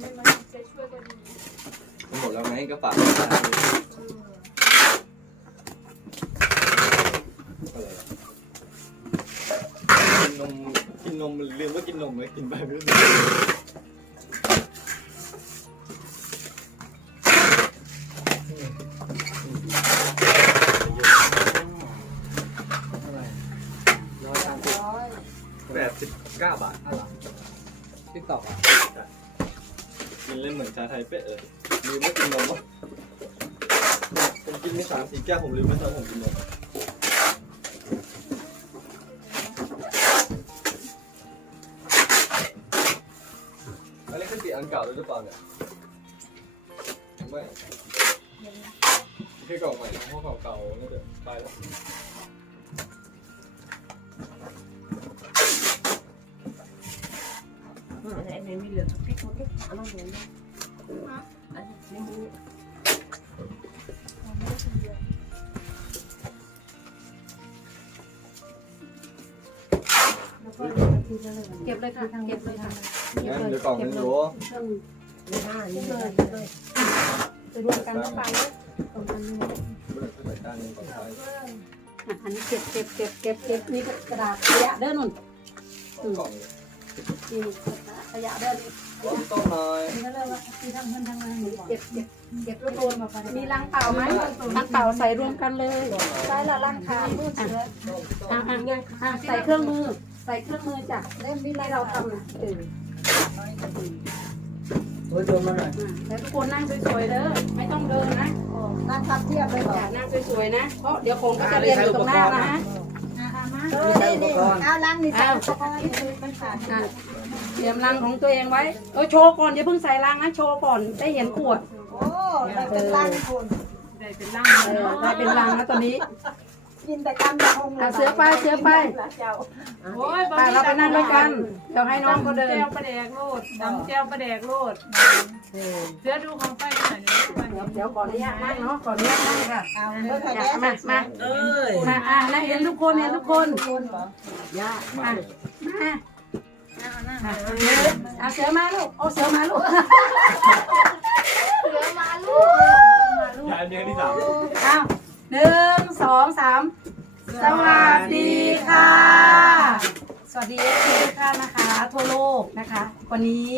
ไม่มาจะช่วยกันดีหมดแล้วไหมก็ฝากอะไรอะกินนมกินนมลืมว่ากินนมเลยกินไปไม่รู้ร้อยสามสิบแปดสิบเก้าบาท อะไรติ๊กต็อกอะ กินเล่นเหมือนชาไทยเป๊ะเลยลืมว่ากินนมวะผมกินไม่สามสี่แก้วผมลืมว่าตอนผมกินนมอันนี้คือติอันเก่าด้วยหรือเปล่าเนี่ยไม่แค่กล่องใหม่นะเพราะเก่าๆน่าจะตายแล้ว อันไหนไม่เหลือพริกมันก็เอามาเหมือนกันอันนี้ไม่มีเก็บเลยค่ะ เก็บเลยค่ะงั้นเดี๋ยวกล่องนึงรู้ไม่ห้านี่เลยจะรวมกันเข้าไปเลยตรงกันนี้ใส่จานหนึงก่อนใช้อะอันนี้เก็บเก็บเก็บเก็บเก็บนี่กระดาษขยะเด้อนุ่นองกล่องนี่ ขยะเด้อรอบต้นหน่อยนี่ก็เลยว่าที่ทั้งเงินทั้งเงินเก็บเก็บเก็บรวมมามีลังเปล่าไหมลังเปล่าใส่รวมกันเลยใช่ละลังคาพูดเสืออะอะอะใส่เครื่องมือ ใส่เครื่องมือจ้ะเล่มที่เราทำนะเออโอ้ยโดนมาหน่อยอะแล้วทุกคนนั่งสวยๆเด้อไม่ต้องเดินนะนั่งทับเทียบเลยเหรออย่านั่งสวยๆนะเพราะเดี๋ยวคงก็จะเรียนอยู่ตรงหน้านะ เออนี่นี่เอาล้างนี่ใส่ตะกร้านี่คือมันขาดอะเตรียมลังของตัวเองไว้เออโชว์ก่อนอย่าเพิ่งใส่ลังนะโชว์ก่อนได้เห็นขวดโอ้ได้เป็นล้างคนเออได้เป็นลังแล้วตอนนี้ กินแต่กำยาหงอะเสือไปเสือไป โอ้ยไปเราไปนั่งด้วยกันเดี๋ยวให้น้องก็เดิน แก้วประแดกโลดดำแก้วประแดกโลดเสือดูของไปหน่อยนี่เดี๋ยวเดี๋ยวก่อนอนุญาตนั่งเนาะก่อนอนุญาตนั่งค่ะเอาเมื่อไทยอะแล้มามาเอ้ยมาอะนะเห็นทุกคนเห็นทุกคนคนเหรอย่าอะมาอะอะเสือมาลูกโอ้เสือมาลูกยายเมียที่สามอ้าวหนึ่ง สองสามสวัสดีค่ะ สวัสดีทุกท่านนะคะ ทั่วโลกนะคะ วันนี้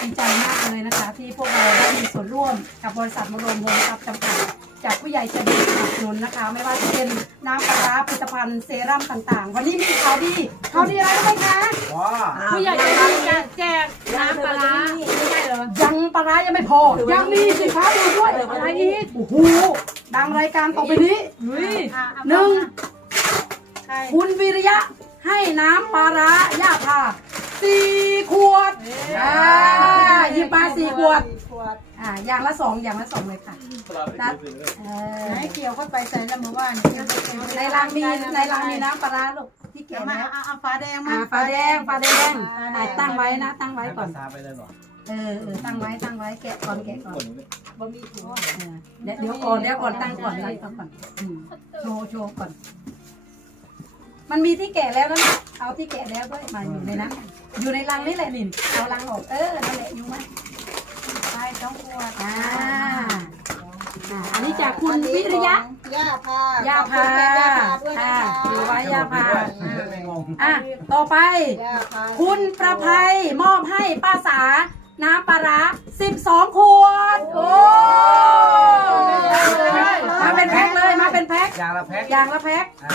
ดีใจมากเลยนะคะ ที่พวกเราได้มีส่วนร่วมกับบริษัทมรวมโฮมทรัพย์จำกัด จากผู้ใหญ่ใจดีสนับสนุนนะคะ ไม่ว่าจะเป็นน้ำปลาร้าผลิตภัณฑ์เซรั่มต่างๆ วันนี้มีข่าวดีข่าวดีอะไรรู้ไหมคะว้าผู้ใหญ่จะมีการแจกน้ำปลาร้าไม่ใช่เหรอยังปลาร้ายังไม่พอ ยังมีสินค้าอยู่ด้วยอะไรอีกโอ้โห ดังรายการต่อไปนี้เฮ้ยหนึ่งคุณวิริยะให้น้ำปลาร้าย่าพาสี่ขวดอ่าหยิบมาสี่ขวดขวดอ่าอย่างละสองอย่างละสองเลยค่ะปลาไม่กินเลยเออไหนเกี่ยวเข้าไปใส่แล้วเมื่อวานในรังมีในรังมีน้ำปลาร้าลูกที่ เกี่เก็ยวบมาแล้วเอาเอาฟ้าแดงมาอ่าปลาแดงปลาแดงอ่าตั้งไว้นะ ตั้งไว้ก่อนภาษาไปเลยหรอเออเออตั้งไว้ตั้งไว้แกะก่อนแกะก่อนคนนี้บะหมี่ถุงเดี๋ยวเดี๋ยวก่อนเดี๋ยวก่อนตั้งก่อนตั้งก่อนอืมโชว์โชว์ก่อน มันมีที่แกะแล้วนะเอาที่แกะแล้วด้วยมาอยู่ในนั้นอยู่ในรังนี่แหละนินเอารังออกเออนั่นแหละอยู่ไหมใช่ต้องขวดอ่าอ่าอันนี้จากคุณวิริยะย่าพาย่าพาย่าพาด้วยนะค่ะคะถือไว้ย่าพาไม่งงอะต่อไป คุณประภัยมอบให้ป้าสา น้ำปลาร้า12 ขวด โอ้มาเป็นแพ็คเลยมาเป็นแพ็คอย่างละแพ็คอย่างละแพ็คอ่า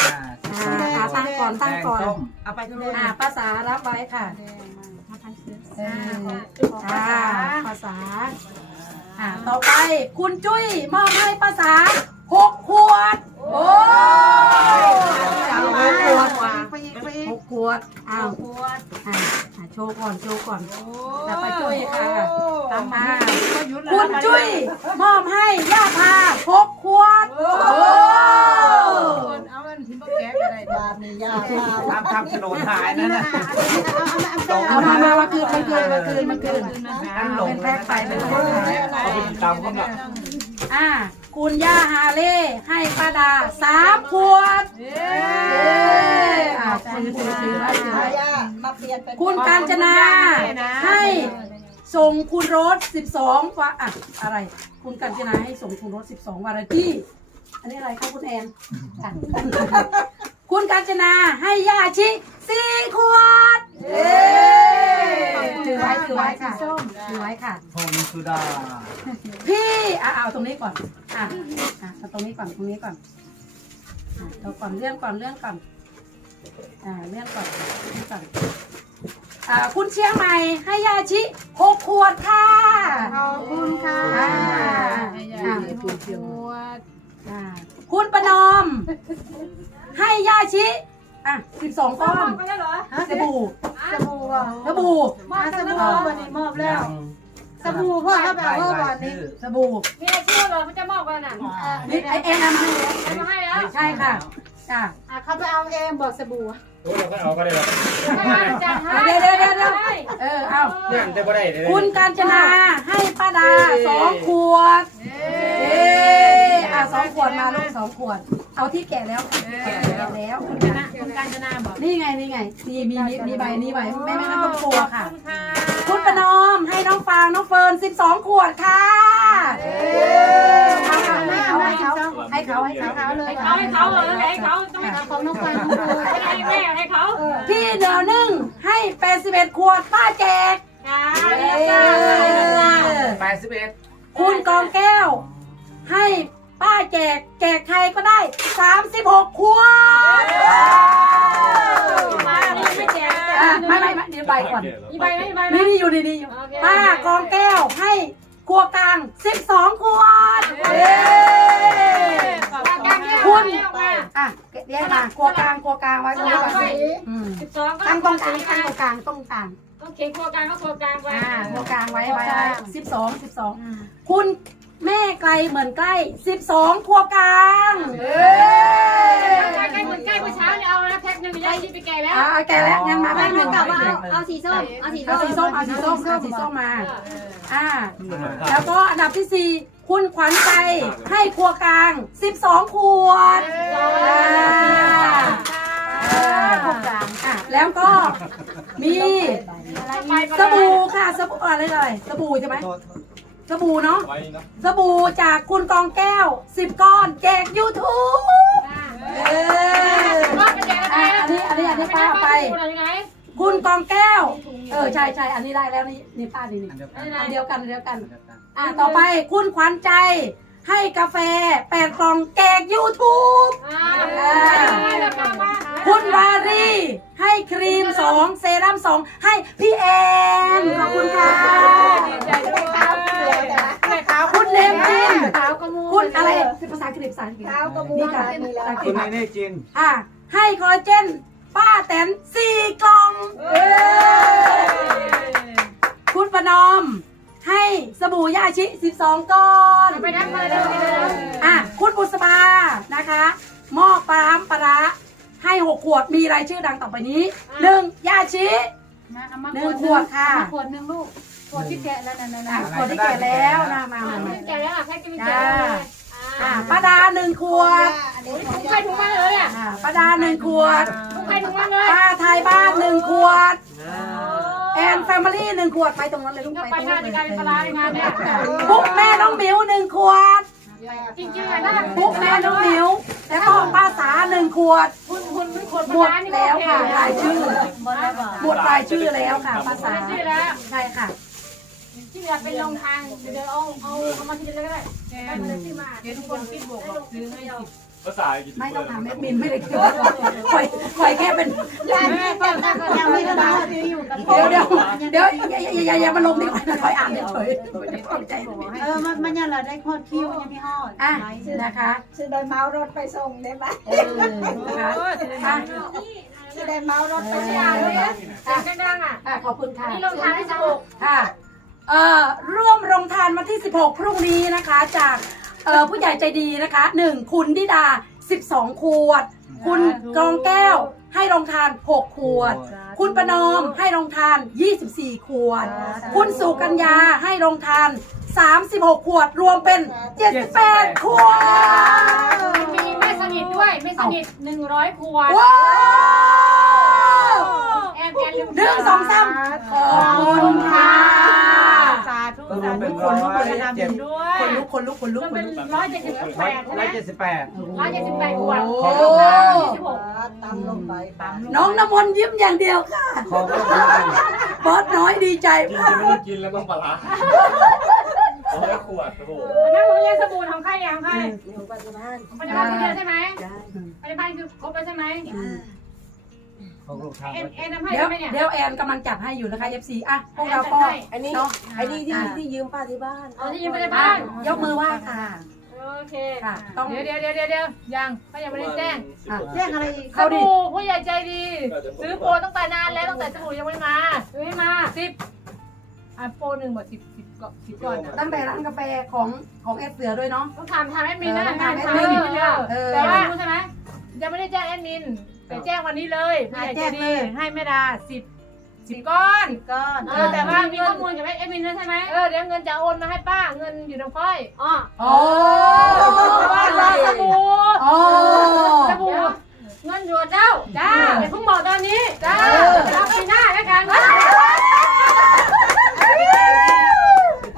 อ่าตั้งก่อนตั้งก่อนเอาไปทุกคนอ่าภาษารับไว้ค่ะอ่าภาษาอ่าต่อไปคุณจุ้ยมอบให้ภาษาหกขวด โอ้จากหกขวด ไปอีกไปอีก หก ขวดอ้าวขวดอ่าอ่าโชว์ก่อน โชว์ก่อนโอ้แล้วไปจุ้ยค่ะตามมาก็ยุดแล้คุวณจุ้ยมอบให้ย่าพาหกขวดโอ้เอามันทิ้งแก๊สอะไรบาทนี่ย่าพาทำทำโฉนดหายนั่นนะเอามามามาคืนมาคืนมาคืนมาคืนนั่นหลงเป็นแพ็คไปเป็นแพ็คไปเอาไปตามเขาหนักอ่า คุณย่าฮาเล่ให้ป้าดาสามขวดอ่าถือถือถือไว้ถือไว้มาเปลี่ยนเป็นคุณกาญจนา ให้ส่งคุณรถ12ว่าอะอะไร คุณกัญจนาให้ส่งคุณรถ12วาไรตี้อันนี้อะไรคะคุณแอนอะคุณกัญจนาให้ยาชิสี่ขวดเย้ถือไว้ถือไว้ค่ะถือไว้ค่ะ พงสุดา พี่อะเอาตรงนี้ก่อน อะอะเอาตรงนี้ก่อนตรงนี้ก่อนอะเราก่อนเลื่อนก่อนเลื่อนก่อนอ่าเลื่อนก่อนเลื่อนก่อนอ่าคุณเชียงใหม่ให้ยาชิหกขวดค่ะขอบคุณค่ะอ่าอ่าอ่าคุณประนอม ให้ยาชิอะสิบสองก้อนสบู่สบู่อะสบู่มาสบู่วันนี้มอบแล้ว สบู่พ่อเขาแบบว่าวันนี้ สบู่มีอะไรชื่อเหรอมันจะมอบกันน่ะนี่ไอเอ็นนำให้แล้วเอามาให้แล้วใช่ค่ะจ้ะอะเขาไปเอาเองบอกสบู่โอ้เราก็เอาก็ได้หรอจัดให้เดี๋ยวเดี๋ยวเดี๋ยวเดี๋ยวเออเอาเนี่ยจะบ่ได้เลยคุณกาญจนาให้ป้าดาสองขวดเอ๊อะสองขวดมาลูกสองขวด เอาที่แก่แล้วค่ะแก่แล้วคุณการจนาบอกนี่ไงนี่ไงนี่มีมีมีใบนี้ใบแม่แม่น้ำต้องกลัวค่ะ 12 ขวดค่ะให้เขาให้เขาให้เขาให้เขาเลยให้เขาให้เขาให้เขาต้อให้เขาน้องน้องให้แม่ให้เขาพี่เดือนึงให้เป็น11ขวดป้าแจกแปดสิบเอ็ดคุณกองแก้ว ให้ป้าแจกแจกใครก็ได้สามสิบหกขวดมาไม่แจกไม่ไม่เดี๋ยวใบก่อนมีใบไหมมีใบไหมนี่อยู่ดีๆอยู่ ป้ากองแก้วให้ครัวกลาง 12ขวดเย้คุณอะเดี๋ยวมาครัวกลางครัวกลางไว้ตรงนี้ก่อนอืมสิบสองก็ตั้งตรงกลางตั้งตรงกลางตรงกลางต้องเขียนครัวกลางก็ครัวกลางไว้อ่าครัวกลางไว้ไว้ไว้สิบสองสิบสองคุณ แม่ไกลเหมือนใกล้ 12ครัวกลางเอ้ใกล้เหมือนใกล้เมื่อเช้าเนี่ยเอานะแพ็คหนึ่งยายชิดไปแก่แล้วอ่าแกแล้วงั้นมาแม่แม่หนึ่งกลับว่าเอาเอาสีส้มเอาสีเอาสีส้มเอาสีส้มเอาสีส้มมา อ่า แล้วก็อันดับที่สี่คุณขวัญใจให้ครัวกลาง 12ขวดอ่าอะแล้วก็มีสบู่ค่ะสบู่อะไรเลยสบู่ใช่ไหม สบู่เนาะ ไว้นะสบู่จากคุณกองแก้ว 10 ก้อนแจก YouTube เอออะอันนี้อันนี้อันนี้ป้าเอาไป คุณกองแก้ว เออใช่ใช่อันนี้ได้แล้วนี่นี่ป้าดีนี่อันเดียวกันอันเดียวกันอันเดียวกันอันเดียวกัน อะต่อไปคุณขวัญใจ ให้กาแฟแปดกล่องแจก YouTube คุณวารีให้ครีม2เซรั่ม2ให้พี่แอนขอบคุณค่ะคุณเนมจินขาวกระมูคุณอะไรภาษาอังกฤษภาษาอังกฤษขาวกระมูนี่ค่ะมีแล้วภาษาอังกฤคุษณนี่นี่จิน อะให้คอลลาเจนป้าแตนสี่าชิ 12 ก้อนไปนับมาเลยอะคุณบุษบานะคะหม้อปลาร้ำปลาร้าให้ 6 ขวดมีรายชื่อดังต่อไปนี้ 1. ยาชิ มาเอามาหนึ่งขวดค่ะ มาขวดหนึ่งลูกขวดที่แกะแล้วนั่นนั่นอะนั่นขวดที่แก่แล้วนะมามามาแก่แล้วอะแพ็คกินแก่อะป้าดาหนึ่งขวดอันนี้ขถุองงใครถุงมันเลยอะอะป้าดาหนึ่งขวดถุงใครถุงมันเลยป้าไทยบ้านหนึ่งขวด แอนแฟมิลี่หนึ่งขวดไปตรงนั้นเลยลูกก็ไปไปตรงหน้านั้นในเลยการปลาในงานเนี่ยปุ๊กแม่น้องหมิวหนึ่งขวดจริงๆอะนะปุ๊กแม่น้องหมิวแล้วก็ป้าสาหนึ่งขวด คุณคุณคุณคนหมดแล้วค่ะรายชื่อหมดแล้วบอกหมดรายชื่อแล้วค่ะป้าสาชื่อแล้วใช่ค่ะ ที่เหลือเป็นลงทางเดี๋ยวเอาเอาเอามาทีเดียวก็ได้ให้มันได้ที่มาเดี๋ยวทุกคนคิดบวกบอกซื้อให้สิบ ภาษาอังกฤษไม่ต้องถามแอดมินไม่ได้เกี่ยวคอยคอยแค่เป็นยายแม่แต่ก็ยังไม่ได้ที่อยู่กับเดี๋ยวเดี๋ยวเดี๋ยวอย่าอย่าอย่าอย่ามาลงดีกว่านะคอยอ่านเฉยๆไม่ได้เข้าใจเออมันมันยังเราได้คอดคิวยังไม่ฮอดอะนะคะชื่อได้เมารถไปส่งได้ไหมเออนะคะอะชื่อได้เมารถไปไม่ส่อ่านงเลยอะเสียงดังอะอะขอบคุณค่ะนี่ลงทางที่สิบหกค่ะเอ่อร่วมโรงทานวันที่ 16 พรุ่งนี้นะคะ จาก เอ่อผู้ใหญ่ใจดีนะคะ 1. คุณดิดา 12 ขวด คุณกองแก้วให้โรงทาน 6 ขวด คุณประนอมให้โรงทาน 24 ขวด คุณสุกัญญาให้โรงทาน 36 ขวดรวมเป็น 78 ขวดมีไม่สนิทด้วยไม่สนิทหนึ่งร้อยขวดว้าวแอนแอนลืมหนึ่งสองสามขอบคุณค่ะ กระดาษบินด้วยคนลุกคนลุกคนลุกมันคเป็นนลุกร้อยเจ็ดสิบแปดใช่ไหมร้อยเจ็ดสิบแปดร้อยเจ็ดสิบแปดขวดโอ้ขอลงมาสิบหกตำลงไปตามลูกน้องน้ำมนต์ยิ้มอย่างเดียวค่ะขอก็ได้บอสน้อยดีใจกินมากจะไม่ได้กินแล้วต้องปลาร้าเอาแค่ขวดโอ้โหอันนั้นผมยังสบู่ของใครอย่างใครอยู่ปัจจุบันของปัจจุบันคนเดียวใช่ไหมได้ปัจจุบันคือครบแล้วใช่ไหม ของลูกค้าเอ็นเอ็นทำให้เดี๋ยวไหมเนี่ย เดี๋ยวแอนกำลังจัดให้อยู่นะคะ FC อะพวกเราก็อันนี้ เนาะ อันนี้ที่ที่ยืมป้าที่บ้านเอาที่ยืมไปในบ้าน ยกมือไหว้ค่ะ โอเคค่ะ ต้อง เดี๋ยวเดี๋ยวเดี๋ยวเดี๋ยวเดี๋ยวยังเขายังไม่ได้แจ้งอะเรียกอะไรอีกสเขาดิ บู่ผู้ใหญ่ใจดี ซื้อโปรตั้งแต่นานแล้วตั้งแต่สบู่ยังไม่มาซื้อไม่มาสิบอะโปรหนึ่งหมดสิบสิบก่อนสิบก่อนนะตั้งแต่ร้านกาแฟของของเอสเสือด้วยเนาะ ต้องถามถามแอดมินนะเออถามถาแอมดแอมิดนมินไปแล้วเออแต่ว่ารู้ใช่ไหมยังไม่ได้แจ้งแอดมิน แต่แจ้งวันนี้เลยผู้ใหญ่ใจดีให้แม่ดาสิบสิบก้อน ก้อนเออแต่ว่ามีข้อมูลจากแอดมินด้วยใช่ไหมเออเดี๋ยวเงินจะโอนมาให้ป้าเงินอยู่น้ำค่อยอ๋อโอ้แต่ว่ารอสบู่โอ้สบู่เงินอยู่กับเจ้าจ้าอย่าเพิ่งบอกตอนนี้จ้ารับปีหน้าแล้วกัน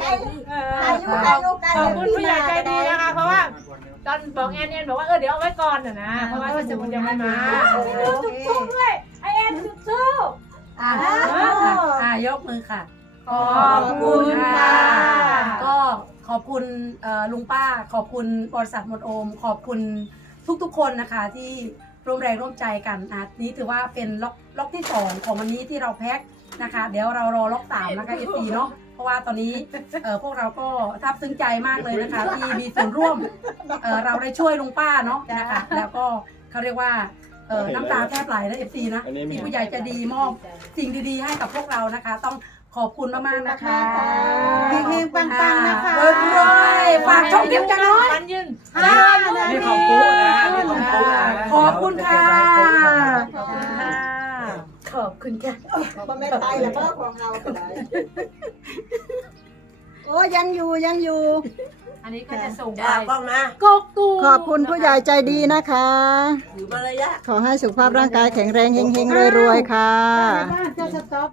อายุอายุกันขอบคุณผู้ใหญ่ใจดี ตอนบอกแอนแอนบอกว่าเออเดี๋ยวเอาไว้ก่อนนะนะเพราะว่าสมุนยังไม่มาทุกด้วยไอแอนสู้อะอะอะยกมือค่ะ ขอบคุณค่ะ ก็ขอบคุณเอ่อลุงป้า ขอบคุณบริษัทหมดโอม ขอบคุณทุกๆคนนะคะที่ร่วมแรงร่วมใจกันนะนี้ถือว่าเป็นล็อกล็อกที่สองของวันนี้ที่เราแพ็คนะคะ เดี๋ยวเรารอล็อกสามนะคะเอฟีเนาะ เพราะว่าตอนนี้เอ่อพวกเราก็ซาบซึ้งใจมากเลยนะคะที่มีส่วนร่วมเอ่อเราได้ช่วยลุงป้าเนาะนะคะแล้วก็เขาเรียกว่าเอ่อน้ำตาแทบไหลนะเอฟซีนะอันนี้มี ที่ผู้ใหญ่ใจะดีมอบสิ่งดีๆ ให้กับพวกเรานะคะ ต้องขอบคุณมากๆนะคะเฮงๆปังๆนะคะเบิร์ดรวยฝากช่องทิพย์กันน้อย ปันยืน ห้านานี่ทีของปุ๊นะนี่ของปุ๊นะ ขอบคุณค่ะ ขอบคุณค่ะ มันไม่ไปแล้วก็ของเราไปไหนโอ้ยังอยู่ยังอยู่ อันนี้ก็จะส่งไปจ้ากล้องนะกกตูขอบคุณผู้ใหญ่ใจดีนะคะ ถือมาระยะ ขอให้สุขภาพร่างกายแข็งแรงเฮงๆรวยๆค่ะจะสต็อป